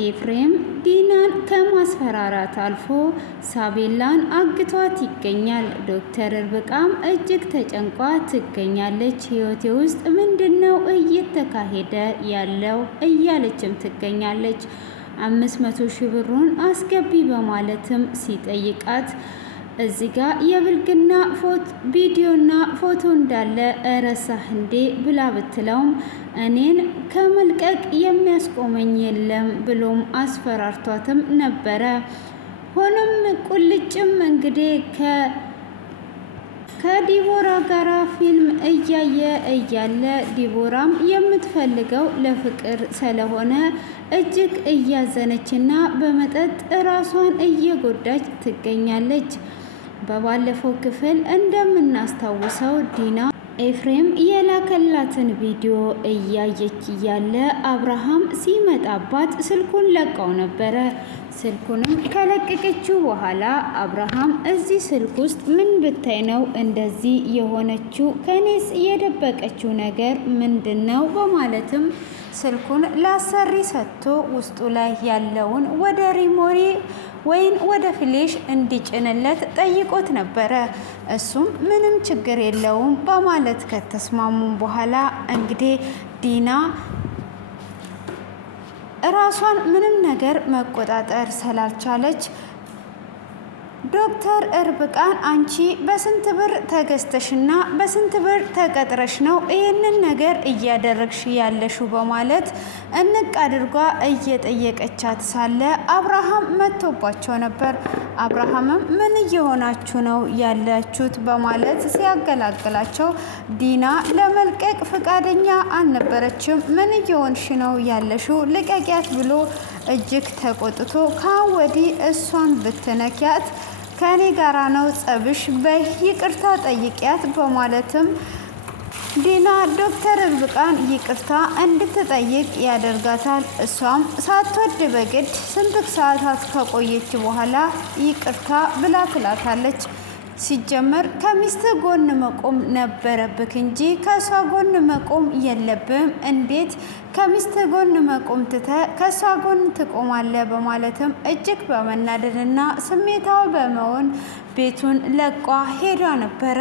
ኤፍሬም ዲናን ከማስፈራራት አልፎ ሳቤላን አግቷት ይገኛል። ዶክተር ርብቃም እጅግ ተጨንቋ ትገኛለች። ህይወቴ ውስጥ ምንድነው እየተካሄደ ያለው እያለችም ትገኛለች። 500 ሺህ ብሩን አስገቢ በማለትም ሲጠይቃት እዚህ ጋር የብልግና ቪዲዮና ፎቶ እንዳለ ረሳህ እንዴ ብላ ብትለውም እኔን ከመልቀቅ የሚያስቆመኝ የለም ብሎም አስፈራርቷትም ነበረ። ሆኖም ቁልጭም እንግዲህ ከዲቦራ ጋራ ፊልም እያየ እያለ ዲቦራም የምትፈልገው ለፍቅር ስለሆነ እጅግ እያዘነችና በመጠጥ ራሷን እየጎዳች ትገኛለች። በባለፈው ክፍል እንደምናስታውሰው ዲና ኤፍሬም የላከላትን ቪዲዮ እያየች እያለ አብርሃም ሲመጣባት ስልኩን ለቀው ነበረ። ስልኩንም ከለቀቀችው በኋላ አብርሃም እዚህ ስልክ ውስጥ ምን ብታይ ነው እንደዚህ የሆነችው? ከኔስ የደበቀችው ነገር ምንድን ነው? በማለትም ስልኩን ላሰሪ ሰጥቶ ውስጡ ላይ ያለውን ወደ ሪሞሪ ወይም ወደ ፍሌሽ እንዲጭንለት ጠይቆት ነበረ። እሱም ምንም ችግር የለውም በማለት ከተስማሙም በኋላ እንግዲህ ዲና ራሷን ምንም ነገር መቆጣጠር ስላልቻለች ዶክተር ርብቃን አንቺ በስንት ብር ተገዝተሽና በስንት ብር ተቀጥረሽ ነው ይህንን ነገር እያደረግሽ ያለሽው? በማለት እንቅ አድርጓ እየጠየቀቻት ሳለ አብርሃም መጥቶባቸው ነበር። አብርሃምም ምን እየሆናችሁ ነው ያላችሁት? በማለት ሲያገላግላቸው ዲና ለመልቀቅ ፈቃደኛ አልነበረችም። ምን እየሆንሽ ነው ያለሽው? ልቀቂያት ብሎ እጅግ ተቆጥቶ ካሁን ወዲህ እሷን ብትነኪያት ከኔ ጋራ ነው ጸብሽ፣ በይቅርታ ጠይቂያት በማለትም ዲና ዶክተር ርብቃን ይቅርታ እንድትጠይቅ ያደርጋታል። እሷም ሳትወድ በግድ ስንት ሰዓታት ከቆየች በኋላ ይቅርታ ብላ ትላታለች። ሲጀመር ከሚስት ጎን መቆም ነበረብክ እንጂ ከሷ ጎን መቆም የለብም። እንዴት ከሚስት ጎን መቆም ትተ ከሷ ጎን ትቆማለህ? በማለትም እጅግ በመናደድና ስሜታዊ በመሆን ቤቱን ለቋ ሄዳ ነበረ።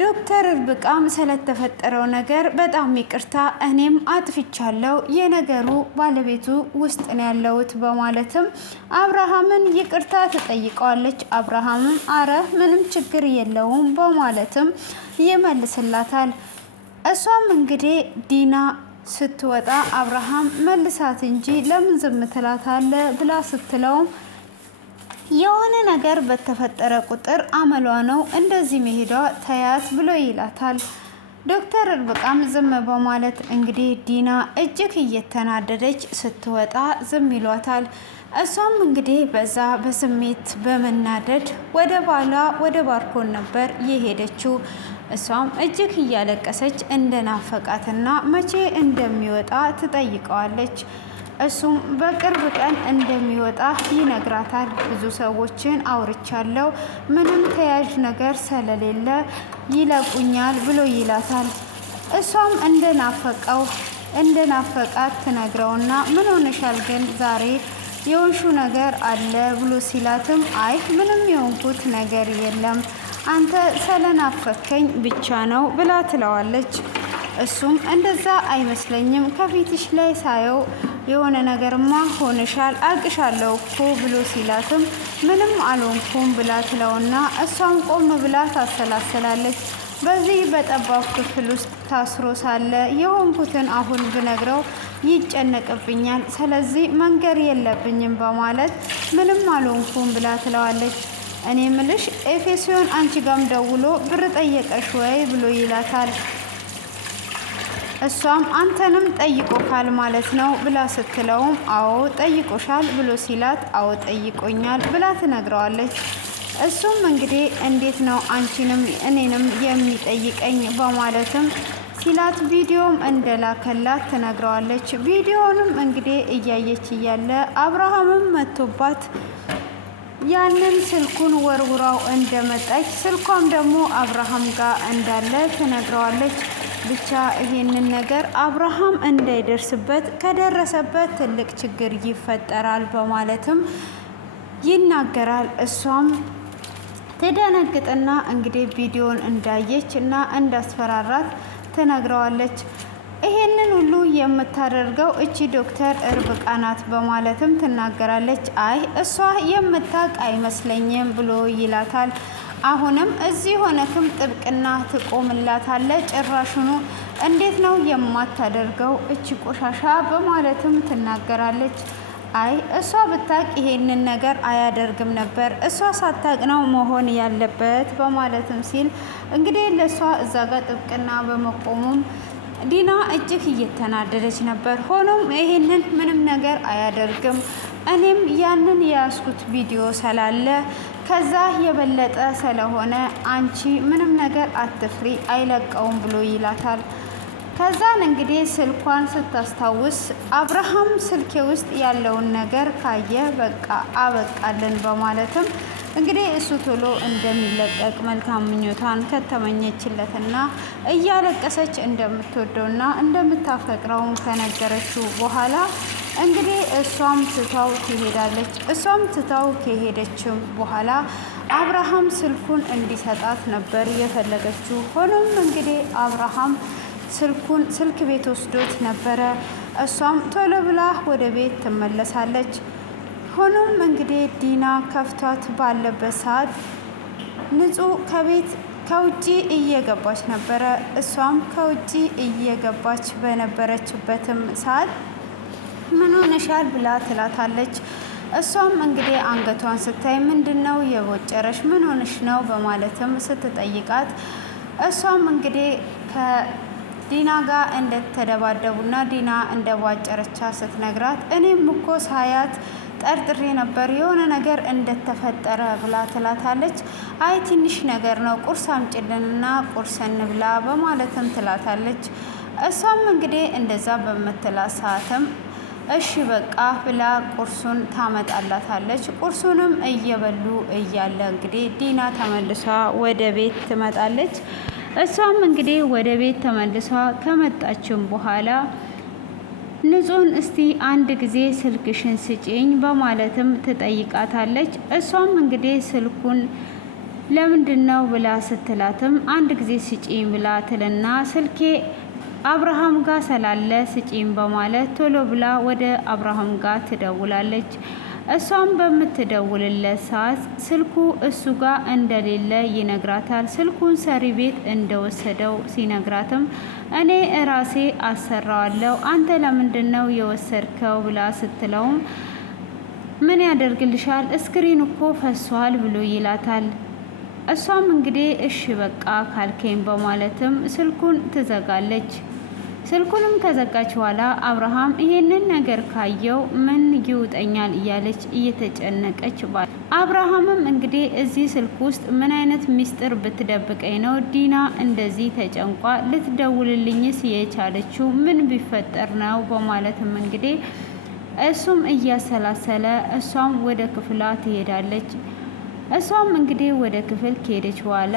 ዶክተር ርብቃም ስለተፈጠረው ነገር በጣም ይቅርታ፣ እኔም አጥፍቻለሁ፣ የነገሩ ባለቤቱ ውስጥ ነው ያለሁት በማለትም አብርሃምን ይቅርታ ትጠይቀዋለች። አብርሃምም አረ ምንም ችግር የለውም በማለትም ይመልስላታል። እሷም እንግዲህ ዲና ስትወጣ አብርሃም መልሳት እንጂ ለምን ዝም ትላታለህ ብላ ስትለውም የሆነ ነገር በተፈጠረ ቁጥር አመሏ ነው እንደዚህ መሄዷ፣ ተያት ብሎ ይላታል። ዶክተር ርብቃም ዝም በማለት እንግዲህ ዲና እጅግ እየተናደደች ስትወጣ ዝም ይሏታል። እሷም እንግዲህ በዛ በስሜት በመናደድ ወደ ባሏ ወደ ባርኮን ነበር የሄደችው። እሷም እጅግ እያለቀሰች እንደናፈቃትና መቼ እንደሚወጣ ትጠይቀዋለች። እሱም በቅርብ ቀን እንደሚወጣ ይነግራታል። ብዙ ሰዎችን አውርቻለሁ፣ ምንም ተያዥ ነገር ስለሌለ ይለቁኛል ብሎ ይላታል። እሷም እንደናፈቃት ትነግረውና ምን ሆነሻል ግን ዛሬ የሆንሹ ነገር አለ ብሎ ሲላትም አይ ምንም የሆንኩት ነገር የለም አንተ ስለናፈከኝ ብቻ ነው ብላ ትለዋለች። እሱም እንደዛ አይመስለኝም፣ ከፊትሽ ላይ ሳየው የሆነ ነገርማ ሆነሻል፣ አልቅሻለሁ እኮ ብሎ ሲላትም ምንም አልሆንኩም ብላ ትለውና እሷም ቆም ብላ ታሰላስላለች። በዚህ በጠባብ ክፍል ውስጥ ታስሮ ሳለ የሆንኩትን አሁን ብነግረው ይጨነቅብኛል፣ ስለዚህ መንገር የለብኝም በማለት ምንም አልሆንኩም ብላ ትለዋለች። እኔ ምልሽ ኤፌሶን አንቺ ጋም ደውሎ ብር ጠየቀሽ ወይ ብሎ ይላታል። እሷም አንተንም ጠይቆካል ማለት ነው ብላ ስትለውም አዎ ጠይቆሻል ብሎ ሲላት አዎ ጠይቆኛል ብላ ትነግረዋለች። እሱም እንግዲህ እንዴት ነው አንቺንም እኔንም የሚጠይቀኝ በማለትም ሲላት ቪዲዮም እንደላከላት ትነግረዋለች። ቪዲዮንም እንግዲህ እያየች እያለ አብርሃምም መጥቶባት ያንን ስልኩን ወርውራው እንደመጣች ስልኳም ደግሞ አብርሃም ጋር እንዳለ ትነግረዋለች። ብቻ ይሄንን ነገር አብርሃም እንዳይደርስበት ከደረሰበት ትልቅ ችግር ይፈጠራል በማለትም ይናገራል። እሷም ትደነግጥና እንግዲህ ቪዲዮን እንዳየች እና እንዳስፈራራት ትነግረዋለች። ይሄንን ሁሉ የምታደርገው እቺ ዶክተር ርብቃ ናት በማለትም ትናገራለች። አይ እሷ የምታውቅ አይመስለኝም ብሎ ይላታል። አሁንም እዚህ ሆነክም ጥብቅና ትቆምላታለ። ጭራሹኑ እንዴት ነው የማታደርገው እቺ ቆሻሻ በማለትም ትናገራለች። አይ እሷ ብታቅ ይሄንን ነገር አያደርግም ነበር፣ እሷ ሳታቅ ነው መሆን ያለበት በማለትም ሲል እንግዲህ ለእሷ እዛ ጋር ጥብቅና በመቆሙም ዲና እጅግ እየተናደደች ነበር። ሆኖም ይሄንን ምንም ነገር አያደርግም፣ እኔም ያንን የያዝኩት ቪዲዮ ስላለ ከዛ የበለጠ ስለሆነ አንቺ ምንም ነገር አትፍሪ፣ አይለቀውም ብሎ ይላታል። ከዛን እንግዲህ ስልኳን ስታስታውስ አብርሃም ስልኬ ውስጥ ያለውን ነገር ካየ በቃ አበቃልን በማለትም እንግዲህ እሱ ቶሎ እንደሚለቀቅ መልካም ምኞቷን ከተመኘችለትና እያለቀሰች እንደምትወደውና እንደምታፈቅረውም ከነገረችው በኋላ እንግዲህ እሷም ትታው ትሄዳለች። እሷም ትታው ከሄደችም በኋላ አብርሃም ስልኩን እንዲሰጣት ነበር የፈለገችው። ሆኖም እንግዲህ አብርሃም ስልክ ቤት ወስዶት ነበረ። እሷም ቶሎ ብላ ወደ ቤት ትመለሳለች። ሆኖም እንግዲህ ዲና ከፍቷት ባለበት ሰዓት ንጹህ ከውጪ እየገባች ነበረ። እሷም ከውጪ እየገባች በነበረችበትም ሰዓት ምን ሆነሻል ብላ ትላታለች። እሷም እንግዲህ አንገቷን ስታይ ምንድነው የቦጨረሽ? ምን ሆነሽ ነው በማለትም ስትጠይቃት እሷም እንግዲህ ዲና ጋር እንደተደባደቡና ዲና እንደቧጨረቻ ስትነግራት እኔም እኮ ሳያት ጠርጥሬ ነበር የሆነ ነገር እንደተፈጠረ ብላ ትላታለች። አይ ትንሽ ነገር ነው፣ ቁርስ አምጪልንና ቁርስ እንብላ በማለትም ትላታለች። እሷም እንግዲህ እንደዛ በምትላት ሰዓትም እሺ በቃ ብላ ቁርሱን ታመጣላታለች። ቁርሱንም እየበሉ እያለ እንግዲህ ዲና ተመልሷ ወደ ቤት ትመጣለች። እሷም እንግዲህ ወደ ቤት ተመልሷ ከመጣችም በኋላ ንጹህን እስቲ አንድ ጊዜ ስልክሽን ስጪኝ በማለትም ትጠይቃታለች። እሷም እንግዲህ ስልኩን ለምንድነው ብላ ስትላትም አንድ ጊዜ ስጪኝ ብላ ትልና ስልኬ አብርሃም ጋር ስላለ ስጪኝ በማለት ቶሎ ብላ ወደ አብርሃም ጋር ትደውላለች። እሷም በምትደውልለት ሰዓት ስልኩ እሱ ጋር እንደሌለ ይነግራታል። ስልኩን ሰሪ ቤት እንደወሰደው ሲነግራትም እኔ እራሴ አሰራዋለሁ አንተ ለምንድነው የወሰድከው ብላ ስትለውም ምን ያደርግልሻል እስክሪን እኮ ፈሷል ብሎ ይላታል። እሷም እንግዲህ እሺ በቃ ካልከኝ በማለትም ስልኩን ትዘጋለች። ስልኩንም ከዘጋች በኋላ አብርሃም ይሄንን ነገር ካየው ምን ይውጠኛል እያለች እየተጨነቀች አብርሃምም እንግዲህ እዚህ ስልክ ውስጥ ምን አይነት ሚስጥር ብትደብቀኝ ነው ዲና እንደዚህ ተጨንቋ ልትደውልልኝስ የቻለችው ምን ቢፈጠር ነው በማለትም እንግዲህ እሱም እያሰላሰለ እሷም ወደ ክፍሏ ትሄዳለች። እሷም እንግዲህ ወደ ክፍል ከሄደች በኋላ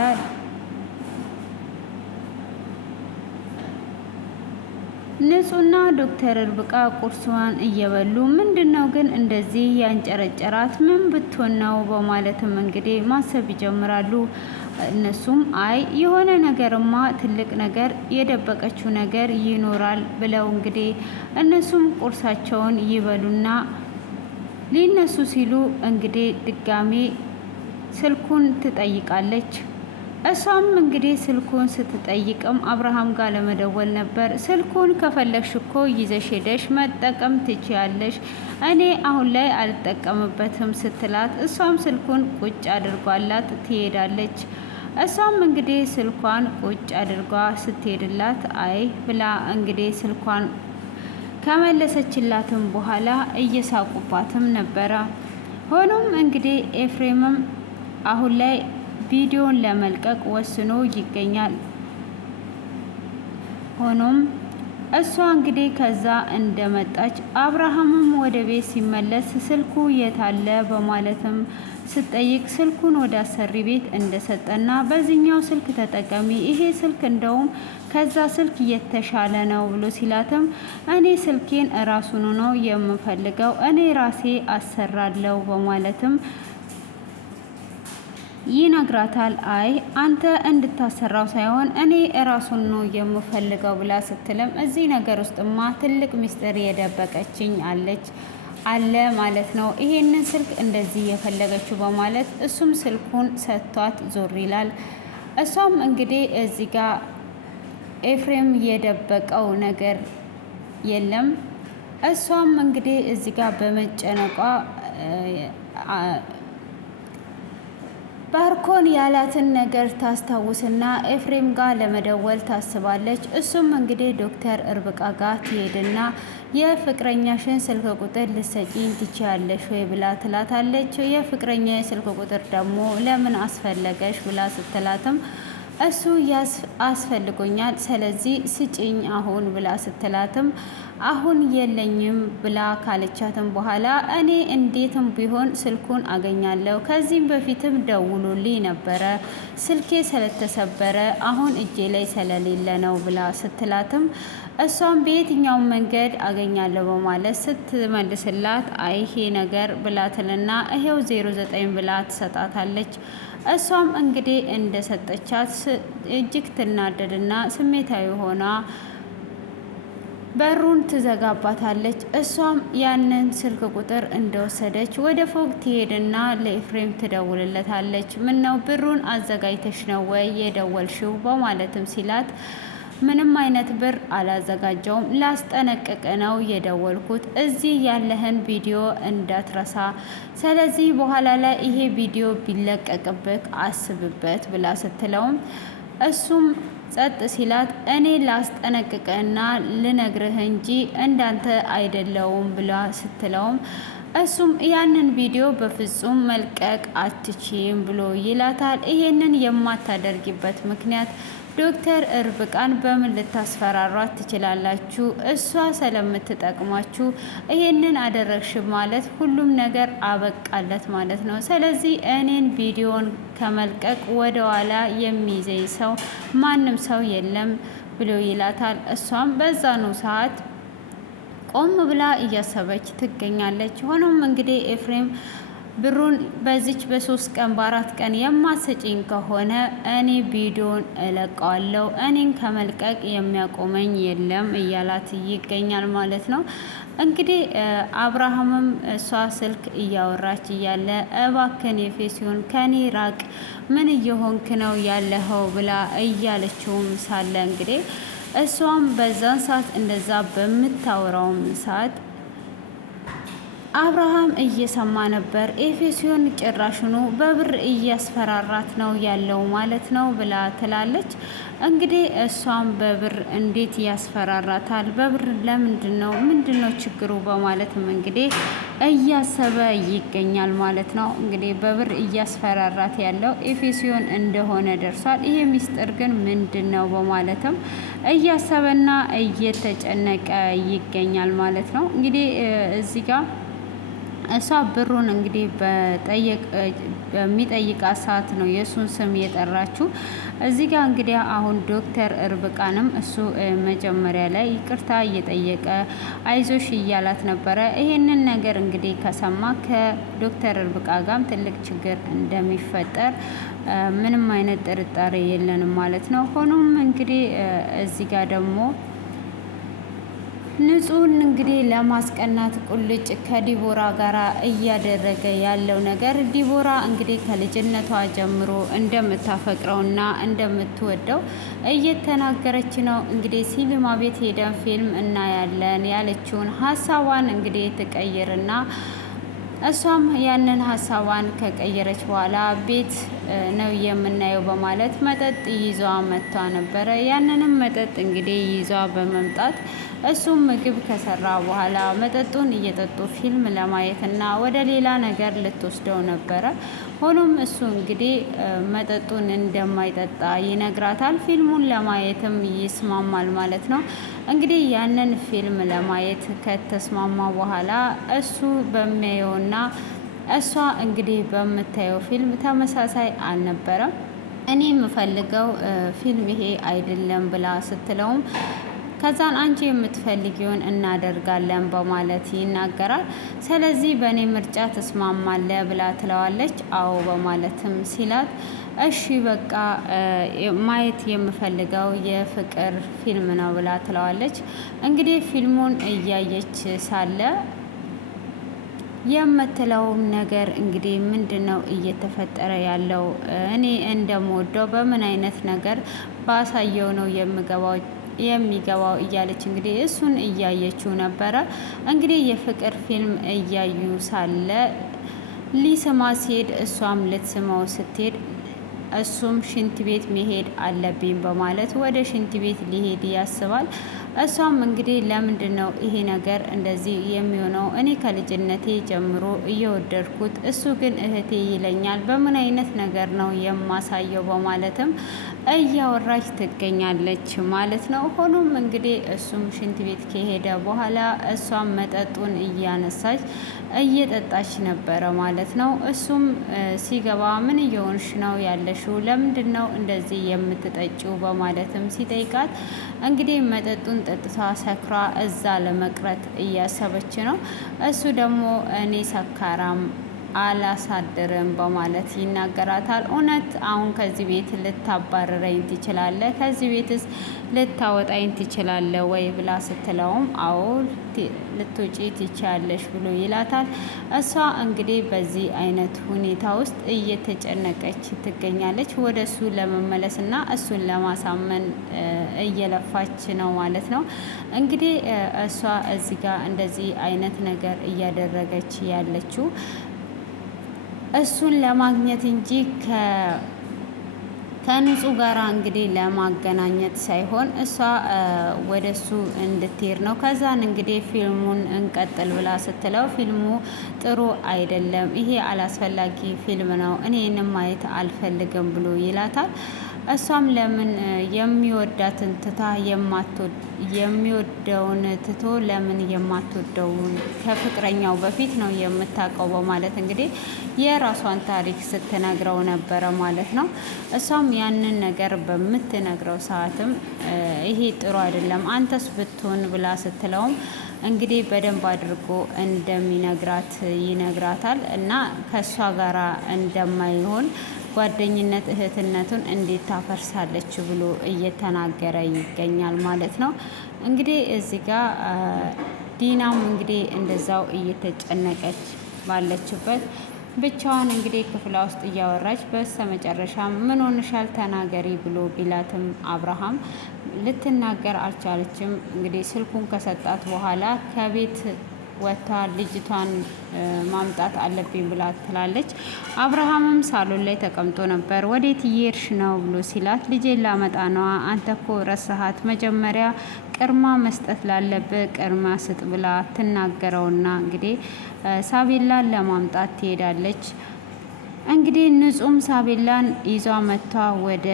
ንጹህና ዶክተር ርብቃ ቁርሷን እየበሉ ምንድነው ግን እንደዚህ ያንጨረጨራት ምን ብትሆን ነው በማለትም እንግዲህ ማሰብ ይጀምራሉ። እነሱም አይ የሆነ ነገርማ ትልቅ ነገር የደበቀችው ነገር ይኖራል ብለው እንግዲህ እነሱም ቁርሳቸውን ይበሉና ሊነሱ ሲሉ እንግዲህ ድጋሜ ስልኩን ትጠይቃለች። እሷም እንግዲህ ስልኩን ስትጠይቅም አብርሃም ጋር ለመደወል ነበር። ስልኩን ከፈለግሽ እኮ ይዘሽ ሄደሽ መጠቀም ትችያለሽ፣ እኔ አሁን ላይ አልጠቀምበትም ስትላት እሷም ስልኩን ቁጭ አድርጓላት ትሄዳለች። እሷም እንግዲህ ስልኳን ቁጭ አድርጓ ስትሄድላት አይ ብላ እንግዲህ ስልኳን ከመለሰችላትም በኋላ እየሳቁባትም ነበረ። ሆኖም እንግዲህ ኤፍሬምም አሁን ላይ ቪዲዮን ለመልቀቅ ወስኖ ይገኛል። ሆኖም እሷ እንግዲህ ከዛ እንደመጣች አብርሃምም ወደ ቤት ሲመለስ ስልኩ የታለ በማለትም ስጠይቅ ስልኩን ወደ አሰሪ ቤት እንደሰጠና በዚህኛው ስልክ ተጠቀሚ፣ ይሄ ስልክ እንደውም ከዛ ስልክ የተሻለ ነው ብሎ ሲላትም እኔ ስልኬን እራሱኑ ነው የምፈልገው፣ እኔ ራሴ አሰራለሁ በማለትም ይነግራታል። አይ አንተ እንድታሰራው ሳይሆን እኔ እራሱን ነው የምፈልገው ብላ ስትልም እዚህ ነገር ውስጥማ ትልቅ ሚስጥር የደበቀችኝ አለ ማለት ነው፣ ይሄንን ስልክ እንደዚህ የፈለገችው በማለት እሱም ስልኩን ሰጥቷት ዞር ይላል። እሷም እንግዲህ እዚህ ጋር ኤፍሬም የደበቀው ነገር የለም። እሷም እንግዲህ እዚህ ጋር በመጨነቋ ባርኮን ያላትን ነገር ታስታውስና ኤፍሬም ጋር ለመደወል ታስባለች። እሱም እንግዲህ ዶክተር እርብቃ ጋር ትሄድና የፍቅረኛሽን ስልክ ቁጥር ልትሰጪኝ ትችያለሽ ወይ ብላ ትላታለች። የፍቅረኛ የስልክ ቁጥር ደግሞ ለምን አስፈለገሽ ብላ ስትላትም እሱ አስፈልጎኛል፣ ስለዚህ ስጪኝ አሁን ብላ ስትላትም አሁን የለኝም ብላ ካለቻትም በኋላ እኔ እንዴትም ቢሆን ስልኩን አገኛለሁ፣ ከዚህም በፊትም ደውሎልኝ ነበረ፣ ስልኬ ስለተሰበረ አሁን እጄ ላይ ስለሌለ ነው ብላ ስትላትም እሷም በየትኛውም መንገድ አገኛለሁ በማለት ስትመልስላት አይ ይሄ ነገር ብላትልና ይሄው 09 ብላ ትሰጣታለች። እሷም እንግዲህ እንደሰጠቻት እጅግ ትናደድና ስሜታዊ ሆና በሩን ትዘጋባታለች። እሷም ያንን ስልክ ቁጥር እንደወሰደች ወደ ፎቅ ትሄድና ለኤፍሬም ትደውልለታለች። ምነው ብሩን አዘጋጅተሽ ነው ወይ የደወልሽው በማለትም ሲላት ምንም አይነት ብር አላዘጋጀውም፣ ላስጠነቅቅ ነው የደወልኩት፣ እዚህ ያለህን ቪዲዮ እንዳትረሳ፣ ስለዚህ በኋላ ላይ ይሄ ቪዲዮ ቢለቀቅብህ አስብበት ብላ ስትለውም እሱም ጸጥ ሲላት እኔ ላስጠነቅቅና ልነግርህ እንጂ እንዳንተ አይደለውም ብላ ስትለውም እሱም ያንን ቪዲዮ በፍጹም መልቀቅ አትችም ብሎ ይላታል። ይሄንን የማታደርጊበት ምክንያት ዶክተር እርብቃን በምን ልታስፈራሯት ትችላላችሁ? እሷ ስለምትጠቅማችሁ ይሄንን አደረግሽ ማለት ሁሉም ነገር አበቃለት ማለት ነው። ስለዚህ እኔን ቪዲዮን ከመልቀቅ ወደ ኋላ የሚይዘኝ ሰው ማንም ሰው የለም ብሎ ይላታል። እሷም በዛኑ ሰዓት ቆም ብላ እያሰበች ትገኛለች። ሆኖም እንግዲህ ኤፍሬም ብሩን በዚች በ3 ቀን በ4 ቀን የማሰጪኝ ከሆነ እኔ ቪዲዮን እለቀዋለሁ፣ እኔን ከመልቀቅ የሚያቆመኝ የለም እያላት ይገኛል ማለት ነው። እንግዲህ አብርሃምም እሷ ስልክ እያወራች እያለ እባክን ኤፌሶን ከኔ ራቅ፣ ምን እየሆንክ ነው ያለኸው ብላ እያለችውም ሳለ እንግዲህ እሷም በዛን ሰዓት እንደዛ በምታወራውም ሰዓት አብርሃም እየሰማ ነበር። ኤፌሶን ጭራሽኑ በብር እያስፈራራት ነው ያለው ማለት ነው ብላ ትላለች። እንግዲህ እሷም በብር እንዴት ያስፈራራታል? በብር ለምንድን ነው ምንድነው ችግሩ? በማለትም እንግዲህ እያሰበ ይገኛል ማለት ነው። እንግዲህ በብር እያስፈራራት ያለው ኤፌሶን እንደሆነ ደርሷል። ይሄ ሚስጥር ግን ምንድን ነው? በማለትም እያሰበና እየተጨነቀ ይገኛል ማለት ነው። እንግዲህ እዚህ ጋር እሷ ብሩን እንግዲህ በሚጠይቃት ሰዓት ነው የእሱን ስም የጠራችው። እዚህ ጋር እንግዲህ አሁን ዶክተር እርብቃንም እሱ መጀመሪያ ላይ ይቅርታ እየጠየቀ አይዞሽ እያላት ነበረ። ይሄንን ነገር እንግዲህ ከሰማ ከዶክተር እርብቃ ጋርም ትልቅ ችግር እንደሚፈጠር ምንም አይነት ጥርጣሬ የለንም ማለት ነው። ሆኖም እንግዲህ እዚህ ጋር ደግሞ ንጹህን እንግዲህ ለማስቀናት ቁልጭ ከዲቦራ ጋር እያደረገ ያለው ነገር ዲቦራ እንግዲህ ከልጅነቷ ጀምሮ እንደምታፈቅረውና እንደምትወደው እየተናገረች ነው። እንግዲህ ሲኒማ ቤት ሄደን ፊልም እናያለን ያለችውን ሀሳቧን እንግዲህ ትቀይርና እሷም ያንን ሀሳቧን ከቀየረች በኋላ ቤት ነው የምናየው በማለት መጠጥ ይዟ መጥቷ ነበረ። ያንንም መጠጥ እንግዲህ ይዟ በመምጣት እሱም ምግብ ከሰራ በኋላ መጠጡን እየጠጡ ፊልም ለማየትና ወደ ሌላ ነገር ልትወስደው ነበረ። ሆኖም እሱ እንግዲህ መጠጡን እንደማይጠጣ ይነግራታል። ፊልሙን ለማየትም ይስማማል ማለት ነው። እንግዲህ ያንን ፊልም ለማየት ከተስማማ በኋላ እሱ በሚያየውና እሷ እንግዲህ በምታየው ፊልም ተመሳሳይ አልነበረም። እኔ የምፈልገው ፊልም ይሄ አይደለም ብላ ስትለውም ከዛን አንቺ የምትፈልጊውን እናደርጋለን በማለት ይናገራል። ስለዚህ በእኔ ምርጫ ትስማማለ ብላ ትለዋለች። አዎ በማለትም ሲላት እሺ በቃ ማየት የምፈልገው የፍቅር ፊልም ነው ብላ ትለዋለች። እንግዲህ ፊልሙን እያየች ሳለ የምትለው ነገር እንግዲህ ምንድነው እየተፈጠረ ያለው? እኔ እንደምወደው በምን አይነት ነገር ባሳየው ነው የሚገባው እያለች እንግዲህ እሱን እያየችው ነበረ። እንግዲህ የፍቅር ፊልም እያዩ ሳለ ሊስማ ሲሄድ እሷም ልትስመው ስትሄድ እሱም ሽንት ቤት መሄድ አለብኝ በማለት ወደ ሽንት ቤት ሊሄድ ያስባል። እሷም እንግዲህ ለምንድን ነው ይሄ ነገር እንደዚህ የሚሆነው? እኔ ከልጅነቴ ጀምሮ እየወደድኩት እሱ ግን እህቴ ይለኛል። በምን አይነት ነገር ነው የማሳየው? በማለትም እያወራች ትገኛለች ማለት ነው። ሆኖም እንግዲህ እሱም ሽንት ቤት ከሄደ በኋላ እሷም መጠጡን እያነሳች እየጠጣች ነበረ ማለት ነው። እሱም ሲገባ ምን እየሆንሽ ነው ያለሽው? ለምንድን ነው እንደዚህ የምትጠጪው? በማለትም ሲጠይቃት እንግዲህ መጠጡን ጠጥታ ሰክራ እዛ ለመቅረት እያሰበች ነው። እሱ ደግሞ እኔ ሰካራም አላሳድርም በማለት ይናገራታል። እውነት አሁን ከዚህ ቤት ልታባረረኝ ትችላለህ? ከዚህ ቤትስ ልታወጣኝ ትችላለህ ወይ ብላ ስትለውም አዎ ልትውጪ ትችያለሽ ብሎ ይላታል። እሷ እንግዲህ በዚህ አይነት ሁኔታ ውስጥ እየተጨነቀች ትገኛለች። ወደ እሱ ለመመለስ እና እሱን ለማሳመን እየለፋች ነው ማለት ነው። እንግዲህ እሷ እዚህ ጋር እንደዚህ አይነት ነገር እያደረገች ያለችው እሱን ለማግኘት እንጂ ከንጹህ ጋራ እንግዲህ ለማገናኘት ሳይሆን እሷ ወደ እሱ እንድትሄድ ነው። ከዛን እንግዲህ ፊልሙን እንቀጥል ብላ ስትለው ፊልሙ ጥሩ አይደለም፣ ይሄ አላስፈላጊ ፊልም ነው፣ እኔንም ማየት አልፈልግም ብሎ ይላታል። እሷም ለምን የሚወዳትን ትታ የሚወደውን ትቶ ለምን የማትወደውን ከፍቅረኛው በፊት ነው የምታውቀው በማለት እንግዲህ የራሷን ታሪክ ስትነግረው ነበረ ማለት ነው። እሷም ያንን ነገር በምትነግረው ሰዓትም ይሄ ጥሩ አይደለም አንተስ ብትሆን ብላ ስትለውም እንግዲህ በደንብ አድርጎ እንደሚነግራት ይነግራታል እና ከእሷ ጋራ እንደማይሆን ጓደኝነት እህትነቱን እንዴት ታፈርሳለች ብሎ እየተናገረ ይገኛል ማለት ነው። እንግዲህ እዚህ ጋር ዲናም እንግዲህ እንደዛው እየተጨነቀች ባለችበት ብቻዋን እንግዲህ ክፍሏ ውስጥ እያወራች በስተመጨረሻ ምን ሆንሻል ተናገሪ ብሎ ቢላትም አብርሃም ልትናገር አልቻለችም። እንግዲህ ስልኩን ከሰጣት በኋላ ከቤት ወታ ልጅቷን ማምጣት አለብኝ ብላ ትላለች። አብርሃምም ሳሎን ላይ ተቀምጦ ነበር። ወዴት እየሄድሽ ነው ብሎ ሲላት ልጄን ላመጣ ነዋ፣ አንተ እኮ ረሳሃት፣ መጀመሪያ ቅድማ መስጠት ላለብህ ቅድማ ስጥ ብላ ትናገረውና እንግዲህ ሳቤላን ለማምጣት ትሄዳለች። እንግዲህ ንጹም ሳቤላን ይዟ መጥቷ ወደ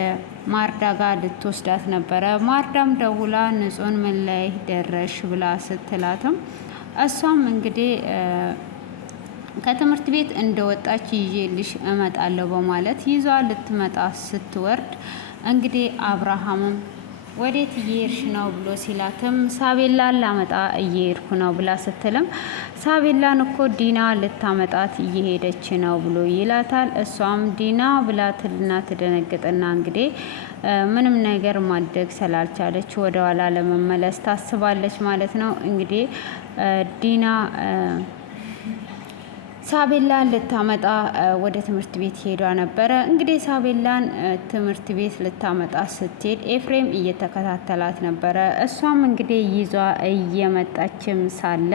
ማርዳ ጋር ልትወስዳት ነበረ። ማርዳም ደውላ ንጹን ምን ላይ ደረሽ ብላ ስትላትም እሷም እንግዲህ ከትምህርት ቤት እንደወጣች ይዤልሽ እመጣለሁ በማለት ይዟ ልትመጣ ስትወርድ እንግዲህ አብርሃምም ወዴት እየሄድሽ ነው ብሎ ሲላትም ሳቤላን ላመጣ እየሄድኩ ነው ብላ ስትልም ሳቤላን እኮ ዲና ልታመጣት እየሄደች ነው ብሎ ይላታል። እሷም ዲና ብላ ትልና ትደነግጥና እንግዲህ ምንም ነገር ማድረግ ስላልቻለች ወደኋላ ለመመለስ ታስባለች ማለት ነው። እንግዲህ ዲና ሳቤላን ልታመጣ ወደ ትምህርት ቤት ሄዷ ነበረ። እንግዲህ ሳቤላን ትምህርት ቤት ልታመጣ ስትሄድ ኤፍሬም እየተከታተላት ነበረ። እሷም እንግዲህ ይዟ እየመጣችም ሳለ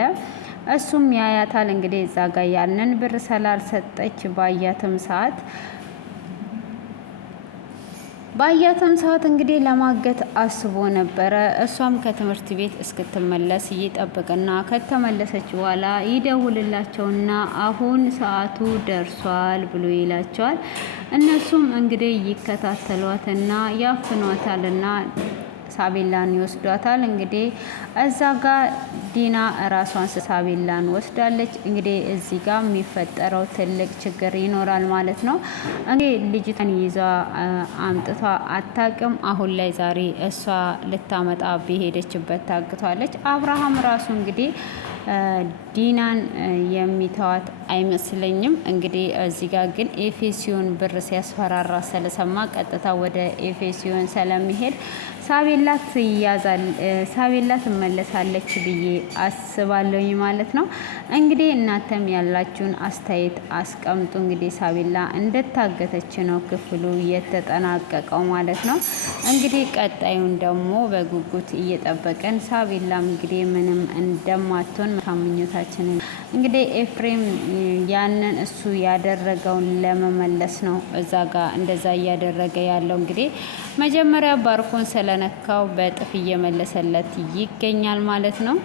እሱም ያያታል። እንግዲህ እዛ ጋ ያንን ብር ስላልሰጠች ባያትም ሰዓት ባያትም ሰዓት እንግዲህ ለማገት አስቦ ነበረ። እሷም ከትምህርት ቤት እስክትመለስ ይጠብቅና ከተመለሰች በኋላ ይደውልላቸውና አሁን ሰዓቱ ደርሷል ብሎ ይላቸዋል። እነሱም እንግዲህ ይከታተሏትና ያፍኗታልና ሳቤላን ይወስዷታል። እንግዲህ እዛ ጋር ዲና ራሷን ሳቤላን ወስዳለች። እንግዲህ እዚህ ጋር የሚፈጠረው ትልቅ ችግር ይኖራል ማለት ነው። እንግዲህ ልጅቷን ይዛ አምጥቷ አታቅም። አሁን ላይ ዛሬ እሷ ልታመጣ በሄደችበት ታግቷለች። አብርሃም ራሱ እንግዲህ ዲናን የሚተዋት አይመስለኝም። እንግዲህ እዚህ ጋር ግን ኤፌሲዮን ብር ሲያስፈራራ ስለሰማ ቀጥታ ወደ ኤፌሲዮን ስለሚሄድ ሳቤላት ይያዛል፣ ሳቤላት ትመለሳለች ብዬ አስባለሁኝ ማለት ነው። እንግዲህ እናንተም ያላችሁን አስተያየት አስቀምጡ። እንግዲህ ሳቤላ እንደታገተች ነው ክፍሉ የተጠናቀቀው ማለት ነው። እንግዲህ ቀጣዩን ደግሞ በጉጉት እየጠበቀን ሳቤላም እንግዲህ ምንም እንደማትሆን ምኞታችንን እንግዲህ ኤፍሬም ያንን እሱ ያደረገውን ለመመለስ ነው እዛ ጋር እንደዛ እያደረገ ያለው። እንግዲህ መጀመሪያ ባርኮን ስለነካው በጥፍ እየመለሰለት ይገኛል ማለት ነው።